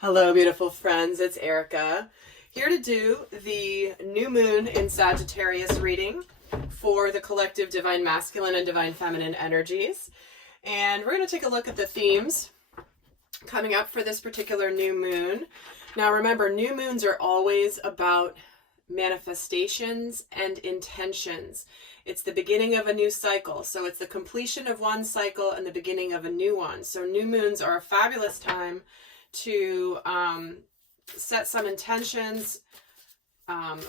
Hello, beautiful friends. It's Erika here to do the new moon in Sagittarius reading for the collective divine masculine and divine feminine energies. And we're going to take a look at the themes coming up for this particular new moon. Now, remember, new moons are always about manifestations and intentions. It's the beginning of a new cycle. So it's the completion of one cycle and the beginning of a new one. So new moons are a fabulous time to set some intentions,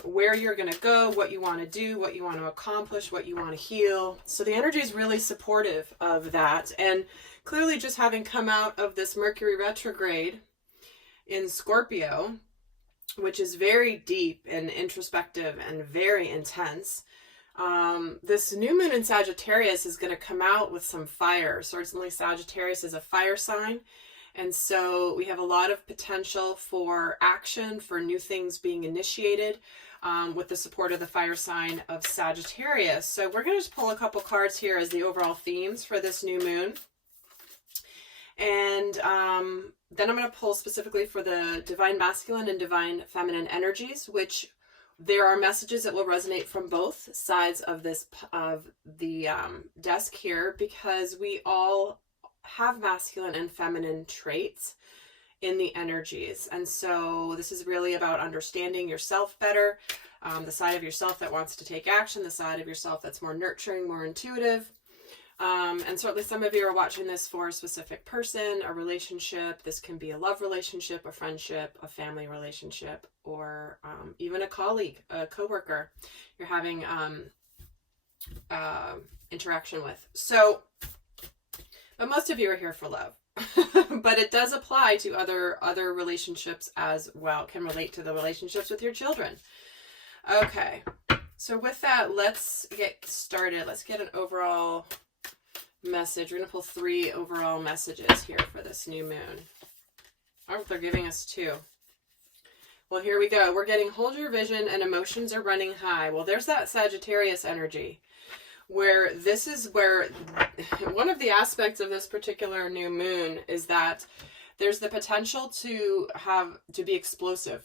where you're going to go, what you want to do, what you want to accomplish, what you want to heal. So the energy is really supportive of that. And clearly, just having come out of this Mercury retrograde in Scorpio, which is very deep and introspective and very intense, this new moon in Sagittarius is going to come out with some fire. Certainly Sagittarius is a fire sign. And so we have a lot of potential for action, for new things being initiated with the support of the fire sign of Sagittarius. So we're going to just pull a couple cards here as the overall themes for this new moon. And then I'm going to pull specifically for the divine masculine and divine feminine energies, which there are messages that will resonate from both sides of this desk here, because we all have masculine and feminine traits in the energies. And so this is really about understanding yourself better, the side of yourself that wants to take action, the side of yourself that's more nurturing, more intuitive. And certainly some of you are watching this for a specific person, a relationship. This can be a love relationship, a friendship, a family relationship, or even a colleague, a coworker you're having interaction with. So, but most of you are here for love. But it does apply to other relationships as well. It can relate to the relationships with your children. Okay. So with that, let's get started. Let's get an overall message. We're going to pull 3 overall messages here for this new moon. Oh, they're giving us 2. Well, here we go. We're getting hold your vision and emotions are running high. Well, there's that Sagittarius energy, where this is where one of the aspects of this particular new moon is that there's the potential to be explosive,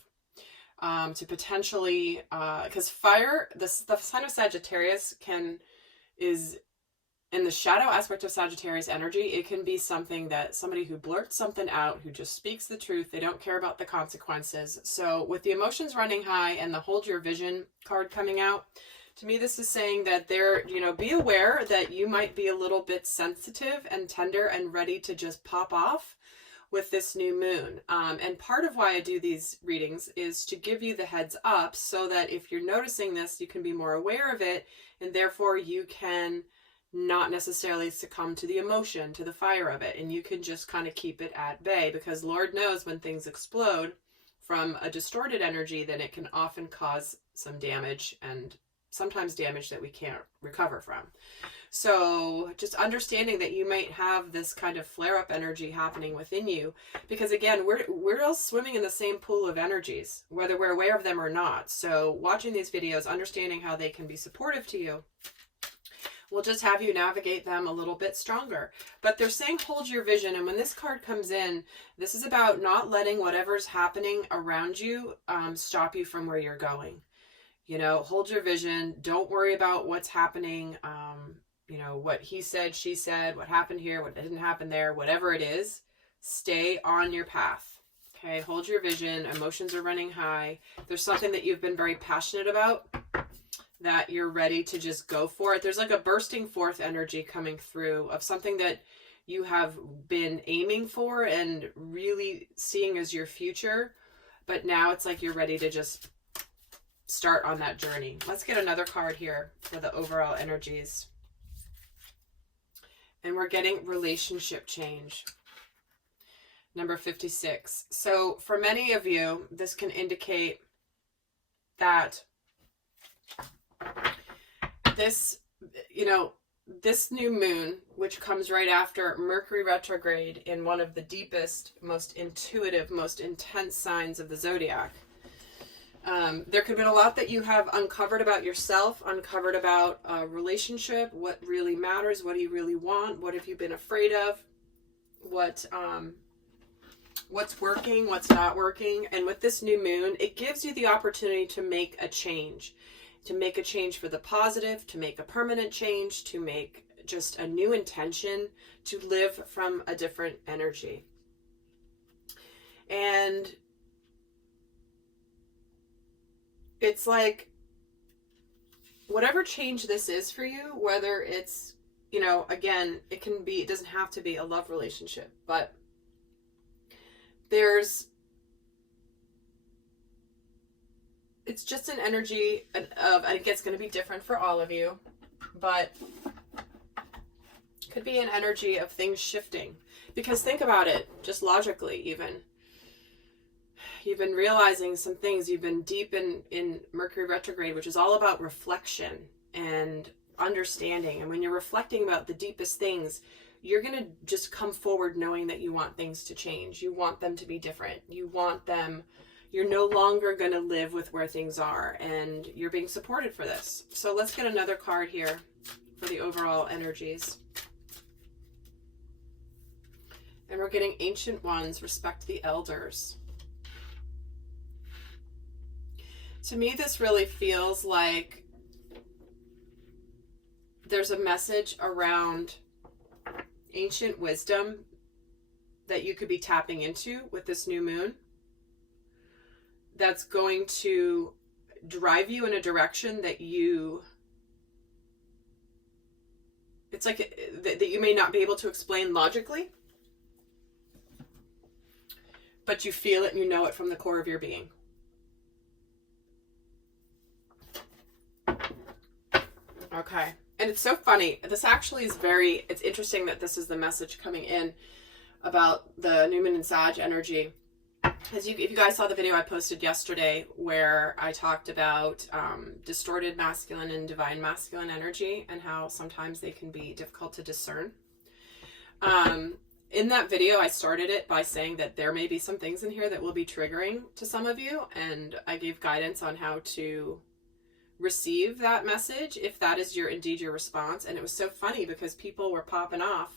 to potentially, because fire, the sign of Sagittarius is in the shadow aspect of Sagittarius energy. It can be something that somebody who blurts something out, who just speaks the truth. They don't care about the consequences. So with the emotions running high and the hold your vision card coming out, to me, this is saying that be aware that you might be a little bit sensitive and tender and ready to just pop off with this new moon. And part of why I do these readings is to give you the heads up so that if you're noticing this, you can be more aware of it, and therefore you can not necessarily succumb to the emotion, to the fire of it, and you can just kind of keep it at bay, because Lord knows when things explode from a distorted energy, then it can often cause some damage, and sometimes damage that we can't recover from. So just understanding that you might have this kind of flare-up energy happening within you, because again, we're all swimming in the same pool of energies, whether we're aware of them or not. So watching these videos, understanding how they can be supportive to you, will just have you navigate them a little bit stronger. But they're saying hold your vision, and when this card comes in, this is about not letting whatever's happening around you stop you from where you're going. Hold your vision. Don't worry about what's happening. What he said, she said, what happened here, what didn't happen there, whatever it is, stay on your path. Okay. Hold your vision. Emotions are running high. There's something that you've been very passionate about that you're ready to just go for it. There's like a bursting forth energy coming through of something that you have been aiming for and really seeing as your future. But now it's like you're ready to just start on that journey. Let's get another card here for the overall energies. And we're getting relationship change. Number 56. So for many of you, this can indicate that this new moon, which comes right after Mercury retrograde in one of the deepest, most intuitive, most intense signs of the zodiac, there could have been a lot that you have uncovered about yourself, uncovered about a relationship, what really matters, what do you really want, what have you been afraid of, what what's working, what's not working. And with this new moon, it gives you the opportunity to make a change, for the positive, to make a permanent change, to make just a new intention, to live from a different energy. And it's like, whatever change this is for you, whether it's, you know, again, it doesn't have to be a love relationship, but it's just an energy of, I think it's going to be different for all of you, but it could be an energy of things shifting. Because think about it, just logically even. You've been realizing some things. You've been deep in Mercury retrograde, which is all about reflection and understanding. And when you're reflecting about the deepest things, you're going to just come forward knowing that you want things to change. You want them to be different. You're no longer going to live with where things are, and you're being supported for this. So let's get another card here for the overall energies. And we're getting Ancient Ones, respect the elders. To me, this really feels like there's a message around ancient wisdom that you could be tapping into with this new moon, that's going to drive you in a direction that it's like that you may not be able to explain logically, but you feel it and you know it from the core of your being. Okay. And it's so funny. This actually is it's interesting that this is the message coming in about the new moon and Sag energy. If you guys saw the video I posted yesterday where I talked about distorted masculine and divine masculine energy and how sometimes they can be difficult to discern. In that video, I started it by saying that there may be some things in here that will be triggering to some of you, and I gave guidance on how to receive that message if that is indeed your response. And it was so funny because people were popping off.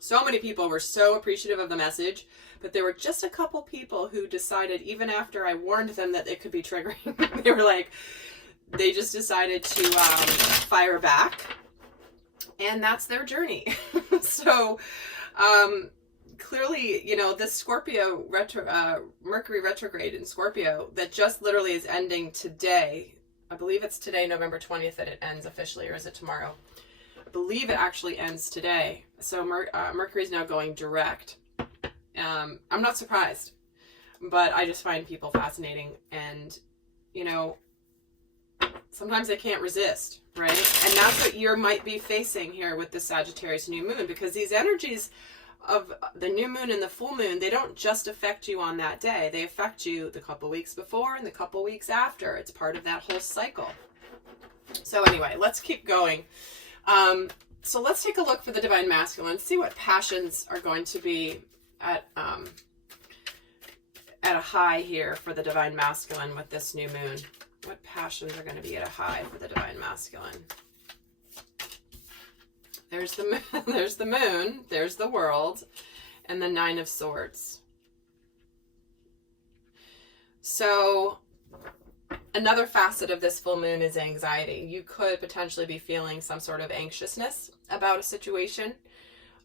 So many people were so appreciative of the message, but there were just a couple people who decided, even after I warned them that it could be triggering, they just decided to fire back, and that's their journey. So clearly, you know, this Scorpio Mercury retrograde in Scorpio that just literally is ending today. I believe it's today, November 20th, that it ends officially, or is it tomorrow? I believe it actually ends today. So Mercury is now going direct. I'm not surprised, but I just find people fascinating, and, you know, sometimes they can't resist, right? And that's what you might be facing here with the Sagittarius new moon, because these energies of the new moon and the full moon, they don't just affect you on that day. They affect you the couple weeks before and the couple weeks after. It's part of that whole cycle. So anyway, let's keep going. So let's take a look for the divine masculine, see what passions are going to be at a high here for the divine masculine with this new moon. What passions are going to be at a high for the divine masculine? There's the moon, there's the moon, there's the world, and the Nine of Swords. So another facet of this full moon is anxiety. You could potentially be feeling some sort of anxiousness about a situation.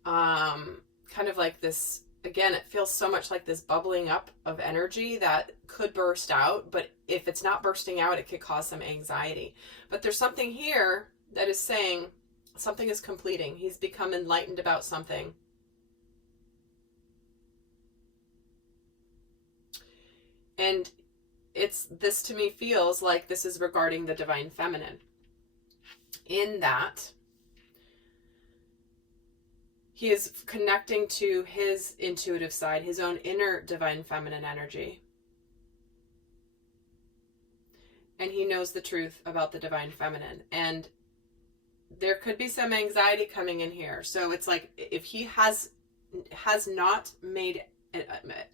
Kind of like this, again, it feels so much like this bubbling up of energy that could burst out, but if it's not bursting out, it could cause some anxiety. But there's something here that is saying something is completing. He's become enlightened about something. And this to me feels like this is regarding the divine feminine, in that he is connecting to his intuitive side, his own inner divine feminine energy. And he knows the truth about the divine feminine. And there could be some anxiety coming in here. So it's like, if he has not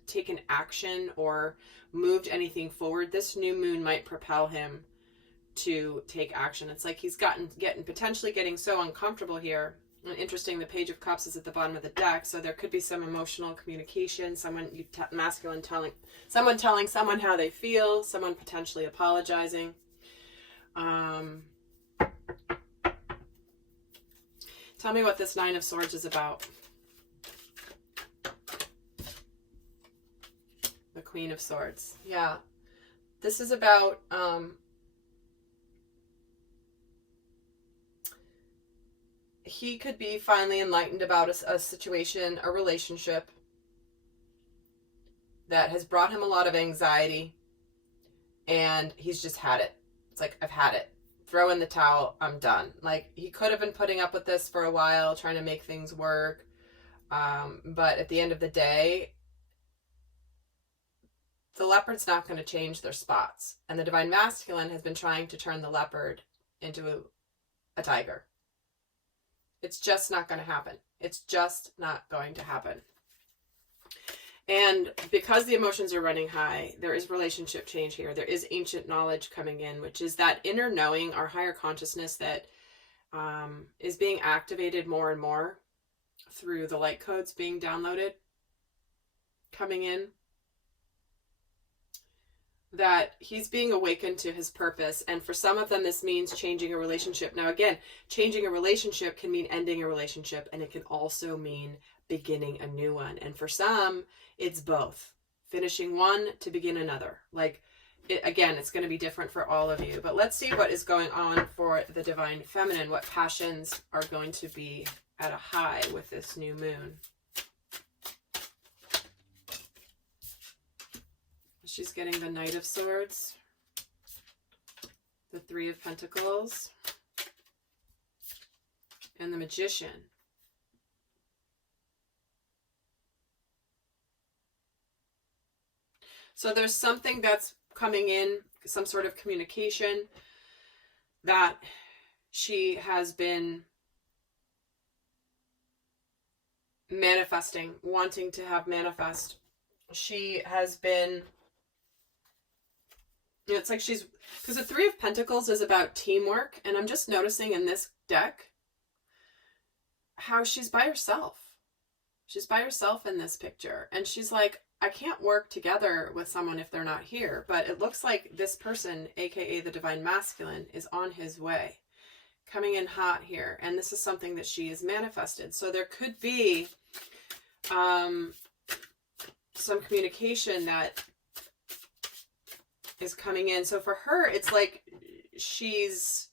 taken action or moved anything forward, this new moon might propel him to take action. It's like he's potentially getting so uncomfortable here And interesting, the Page of Cups is at the bottom of the deck, so there could be some emotional communication, masculine telling someone how they feel, someone potentially apologizing. Tell me what this Nine of Swords is about. The Queen of Swords. Yeah. This is about he could be finally enlightened about a situation, a relationship that has brought him a lot of anxiety, and he's just had it. It's like, I've had it. Throw in the towel. I'm done. Like, he could have been putting up with this for a while, trying to make things work. But at the end of the day, the leopard's not going to change their spots. And the Divine Masculine has been trying to turn the leopard into a tiger. It's just not going to happen. It's just not going to happen. And because the emotions are running high, there is relationship change here. There is ancient knowledge coming in, which is that inner knowing, our higher consciousness that is being activated more and more through the light codes being downloaded, coming in. That he's being awakened to his purpose. And for some of them, this means changing a relationship. Now, again, changing a relationship can mean ending a relationship, and it can also mean beginning a new one. And for some, it's both. Finishing one to begin another. Like, again, it's going to be different for all of you. But let's see what is going on for the Divine Feminine. What passions are going to be at a high with this new moon. She's getting the Knight of Swords, the Three of Pentacles, and the Magician. So there's something that's coming in, some sort of communication that she has been manifesting, wanting to have manifest. She has been... It's like she's, because the Three of Pentacles is about teamwork, and I'm just noticing in this deck how she's by herself. She's by herself in this picture, and she's like, I can't work together with someone if they're not here, but it looks like this person, aka the Divine Masculine, is on his way, coming in hot here, and this is something that she has manifested. So there could be some communication that is coming in. So for her, it's like she's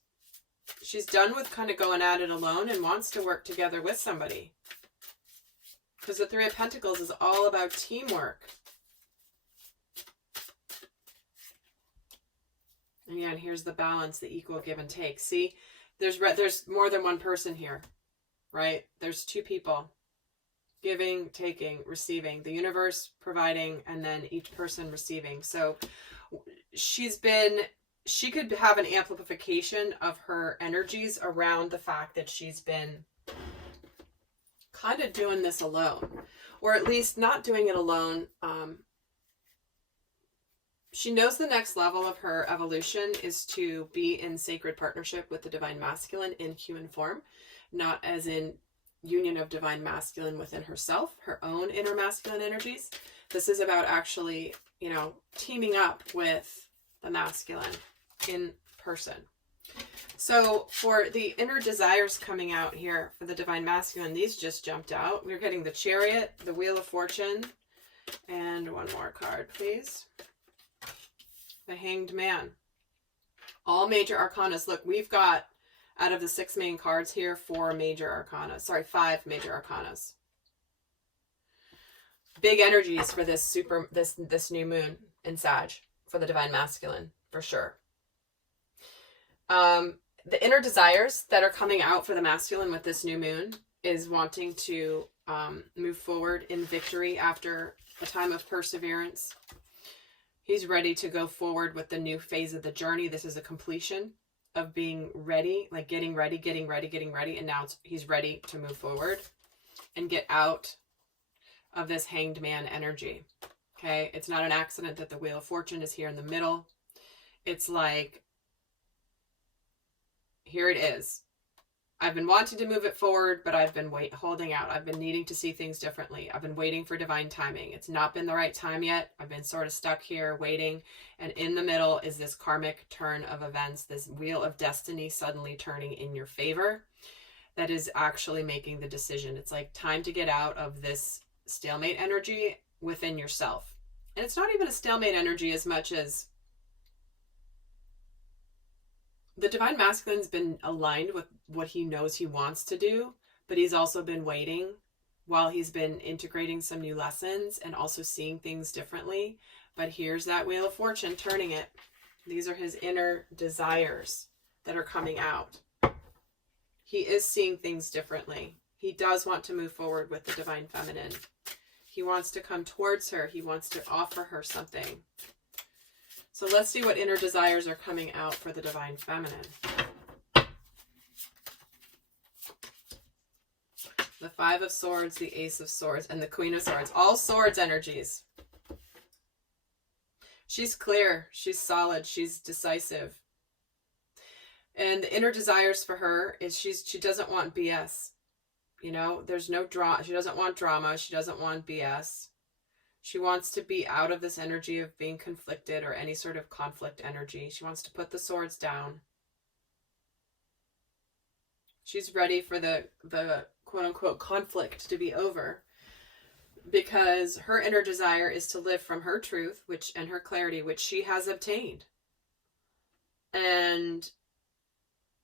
done with kind of going at it alone and wants to work together with somebody. Because the Three of Pentacles is all about teamwork. And yeah, and here's the balance, the equal give and take. See, there's more than one person here, right? There's two people. Giving, taking, receiving. The universe providing, and then each person receiving. So she could have an amplification of her energies around the fact that she's been kind of doing this alone, or at least not doing it alone. She knows the next level of her evolution is to be in sacred partnership with the Divine Masculine in human form, not as in union of Divine Masculine within herself, her own inner masculine energies. This is about actually, teaming up with the masculine in person. So for the inner desires coming out here for the Divine Masculine, these just jumped out. We're getting the Chariot, the Wheel of Fortune, and one more card, please. The Hanged Man. All major arcanas. Look, we've got, out of the 6 main cards here, 5 major arcanas. Big energies for this new moon in Sag for the Divine Masculine, for sure. The inner desires that are coming out for the masculine with this new moon is wanting to move forward in victory after a time of perseverance. He's ready to go forward with the new phase of the journey. This is a completion of being ready, like getting ready. And now he's ready to move forward and get out of this Hanged Man energy. Okay. It's not an accident that the Wheel of Fortune is here in the middle. It's like, here it is. I've been wanting to move it forward, but I've been holding out. I've been needing to see things differently. I've been waiting for divine timing. It's not been the right time yet. I've been sort of stuck here waiting. And in the middle is this karmic turn of events, this wheel of destiny suddenly turning in your favor. That is actually making the decision. It's like time to get out of this stalemate energy within yourself. And it's not even a stalemate energy as much as the divine masculine's been aligned with what he knows he wants to do, but he's also been waiting while he's been integrating some new lessons and also seeing things differently. But here's that wheel of fortune turning it. These are his inner desires that are coming out. He is seeing things differently. He does want to move forward with the divine feminine. He wants to come towards her. He wants to offer her something. So let's see what inner desires are coming out for the divine feminine. The Five of Swords, the Ace of Swords, and the Queen of Swords. All swords energies. She's clear. She's solid. She's decisive. And the inner desires for her is she doesn't want BS. You know, there's no drama. She doesn't want drama. She doesn't want BS. She wants to be out of this energy of being conflicted or any sort of conflict energy. She wants to put the swords down. She's ready for the quote-unquote conflict to be over, because her inner desire is to live from her truth, and her clarity, which she has obtained. And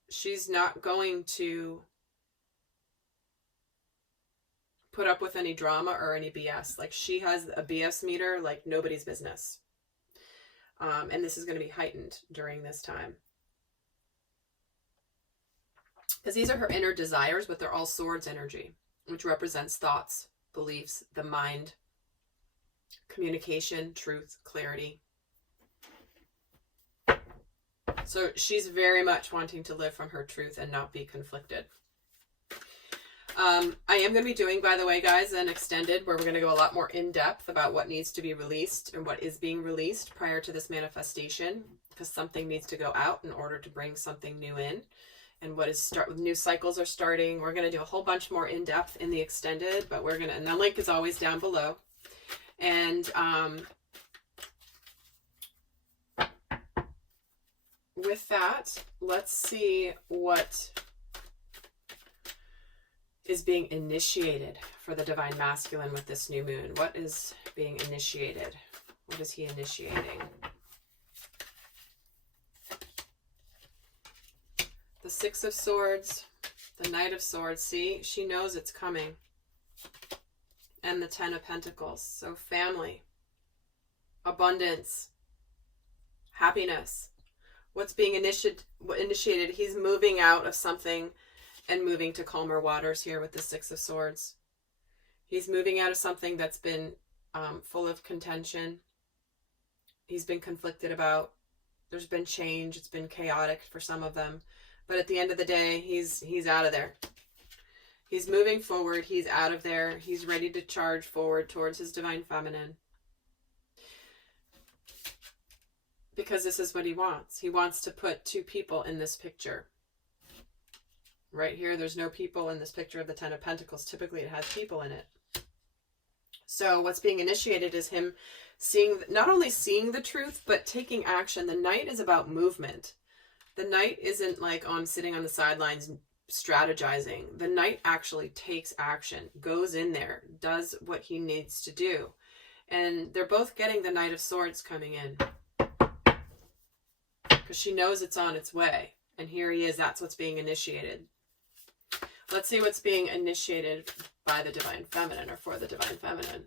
she's not going to put up with any drama or any BS. Like, she has a BS meter like nobody's business. And this is going to be heightened during this time. Because these are her inner desires, but they're all swords energy, which represents thoughts, beliefs, the mind, communication, truth, clarity. So she's very much wanting to live from her truth and not be conflicted. I am going to be doing, by the way, guys, an extended where we're going to go a lot more in depth about what needs to be released and what is being released prior to this manifestation, because something needs to go out in order to bring something new in. And new cycles are starting. We're going to do a whole bunch more in depth in the extended, but and the link is always down below. And with that, let's see what is being initiated for the divine masculine with this new moon. What is being initiated? What is he initiating? The Six of Swords, the Knight of Swords. See, she knows it's coming. And the Ten of Pentacles. So family, abundance, happiness. What's being initiated? He's moving out of something and moving to calmer waters here with the Six of Swords. He's moving out of something that's been full of contention. He's been conflicted about. There's been change. It's been chaotic for some of them. But at the end of the day, he's out of there. He's moving forward. He's out of there. He's ready to charge forward towards his divine feminine. Because this is what he wants. He wants to put two people in this picture. Right here, there's no people in this picture of the Ten of Pentacles. Typically, it has people in it. So what's being initiated is him not only seeing the truth, but taking action. The Knight is about movement. The Knight isn't like sitting on the sidelines strategizing. The Knight actually takes action, goes in there, does what he needs to do. And they're both getting the Knight of Swords coming in. Because she knows it's on its way. And here he is. That's what's being initiated. Let's see what's being initiated by the divine feminine, or for the divine feminine.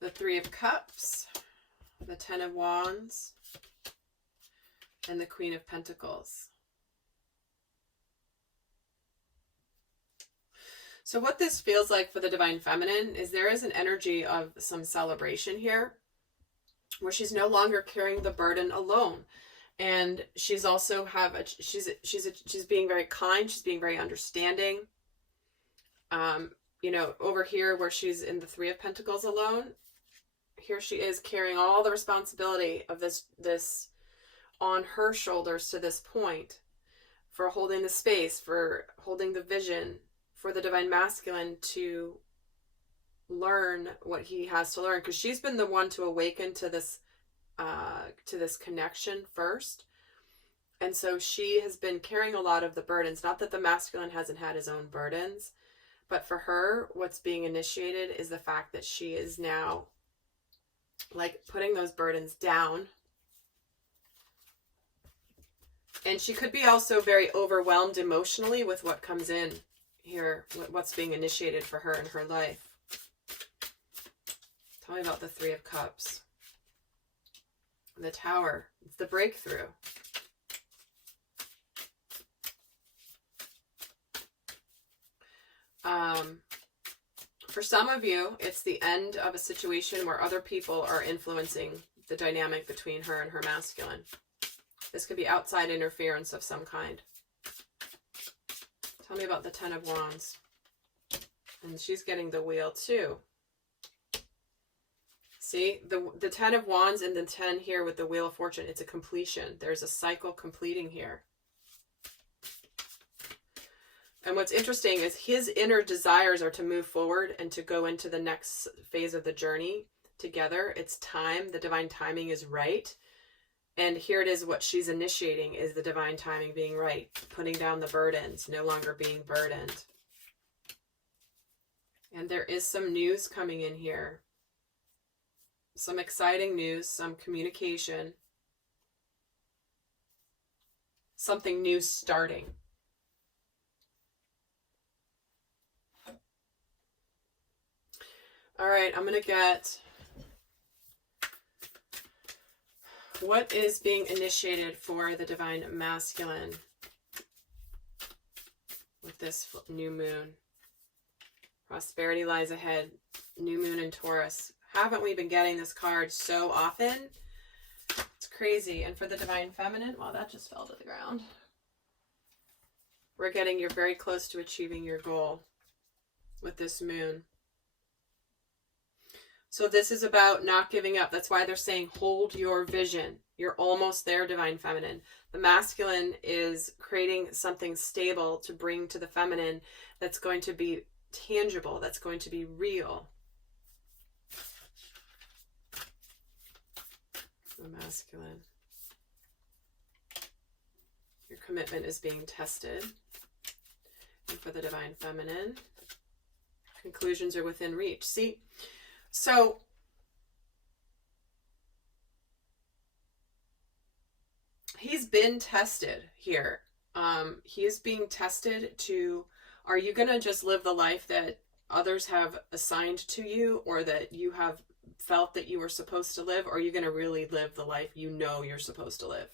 The Three of Cups, the Ten of Wands, and the Queen of Pentacles. So what this feels like for the divine feminine is there is an energy of some celebration here, where she's no longer carrying the burden alone. And she's also she's being very kind. She's being very understanding. You know, over here where she's in the Three of Pentacles alone, here she is carrying all the responsibility of this on her shoulders to this point, for holding the space, for holding the vision, for the divine masculine to learn what he has to learn, because she's been the one to awaken to this connection first. And so she has been carrying a lot of the burdens. Not that the masculine hasn't had his own burdens, but for her, what's being initiated is the fact that she is now like putting those burdens down. And she could be also very overwhelmed emotionally with what comes in here, what's being initiated for her in her life. Tell me about the Three of Cups. The Tower. It's the breakthrough. For some of you, it's the end of a situation where other people are influencing the dynamic between her and her masculine. This could be outside interference of some kind. Tell me about the Ten of Wands. And she's getting the Wheel too. See, the Ten of Wands and the 10 here with the Wheel of Fortune, it's a completion. There's a cycle completing here. And what's interesting is his inner desires are to move forward and to go into the next phase of the journey together. It's time. The divine timing is right. And here it is, what she's initiating is the divine timing being right. Putting down the burdens, no longer being burdened. And there is some news coming in here. Some exciting news, some communication. Something new starting. All right, I'm going to get what is being initiated for the divine masculine with this new moon. Prosperity lies ahead. New moon in Taurus. Haven't we been getting this card so often? It's crazy. And for the divine feminine, well, that just fell to the ground. We're getting you're very close to achieving your goal with this moon. So this is about not giving up. That's why they're saying hold your vision. You're almost there, divine feminine. The masculine is creating something stable to bring to the feminine that's going to be tangible, that's going to be real. The masculine. Your commitment is being tested. And for the divine feminine, conclusions are within reach. See? So, he's been tested here. He is being tested to, are you going to just live the life that others have assigned to you, or that you have felt that you were supposed to live, or are you going to really live the life you know you're supposed to live?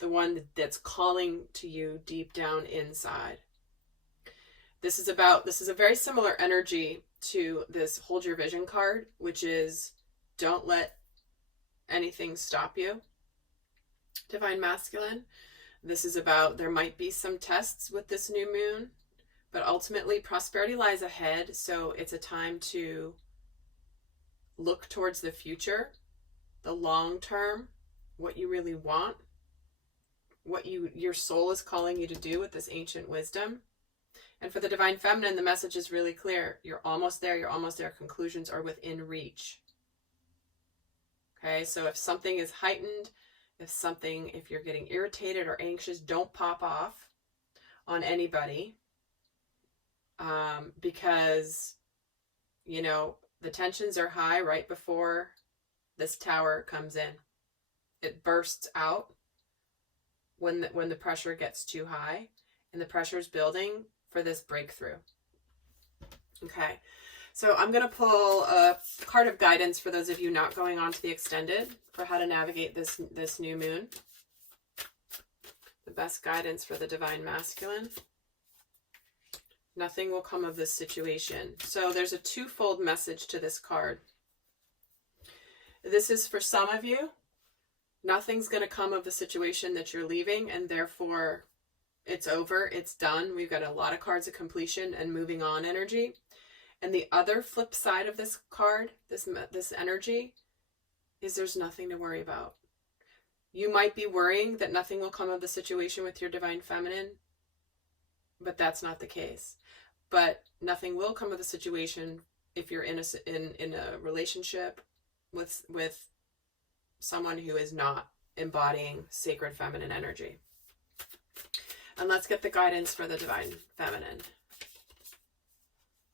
The one that's calling to you deep down inside. This is a very similar energy to this Hold Your Vision card, which is don't let anything stop you. Divine masculine. This is about there might be some tests with this new moon, but ultimately prosperity lies ahead. So it's a time to look towards the future, the long term, what you really want, what your soul is calling you to do with this ancient wisdom. And for the divine feminine, the message is really clear. You're almost there. You're almost there. Conclusions are within reach. Okay, so if something is heightened, if you're getting irritated or anxious, don't pop off on anybody. Because, you know, the tensions are high right before this tower comes in. It bursts out when the pressure gets too high, and the pressure is building for this breakthrough. Okay, so I'm going to pull a card of guidance for those of you not going on to the extended for how to navigate this new moon. The best guidance for the divine masculine. Nothing will come of this situation. So there's a twofold message to this card. This is for some of you. Nothing's going to come of the situation that you're leaving, and therefore it's over, it's done. We've got a lot of cards of completion and moving on energy. And the other flip side of this card, this energy, is there's nothing to worry about. You might be worrying that nothing will come of the situation with your divine feminine, but that's not the case. But nothing will come of the situation if you're in a relationship with someone who is not embodying sacred feminine energy. And let's get the guidance for the divine feminine.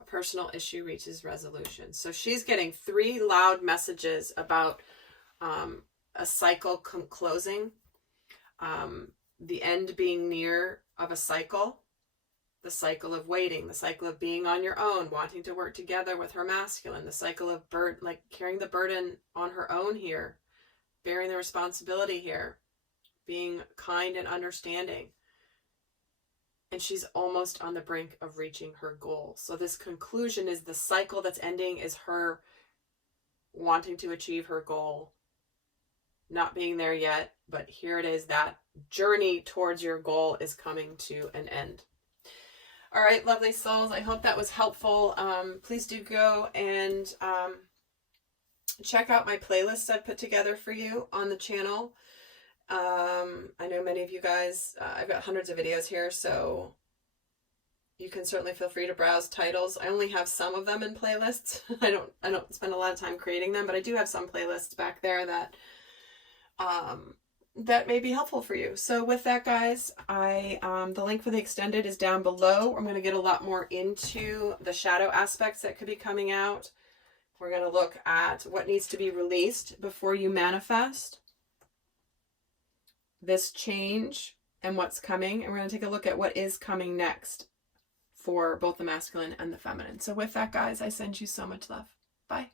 A personal issue reaches resolution. So she's getting 3 loud messages about a cycle closing, the end being near of a cycle, the cycle of waiting, the cycle of being on your own, wanting to work together with her masculine, the cycle of carrying the burden on her own here, bearing the responsibility here, being kind and understanding. And she's almost on the brink of reaching her goal. So this conclusion is the cycle that's ending is her wanting to achieve her goal, not being there yet, but here it is. That journey towards your goal is coming to an end. All right, lovely souls, I hope that was helpful. Please do go and check out my playlists I've put together for you on the channel. I know many of you guys, I've got hundreds of videos here, so you can certainly feel free to browse titles. I only have some of them in playlists. I don't spend a lot of time creating them, but I do have some playlists back there that that may be helpful for you. So with that, guys, the link for the extended is down below. I'm going to get a lot more into the shadow aspects that could be coming out. We're going to look at what needs to be released before you manifest this change and what's coming. And we're going to take a look at what is coming next for both the masculine and the feminine. So with that, guys, I send you so much love. Bye.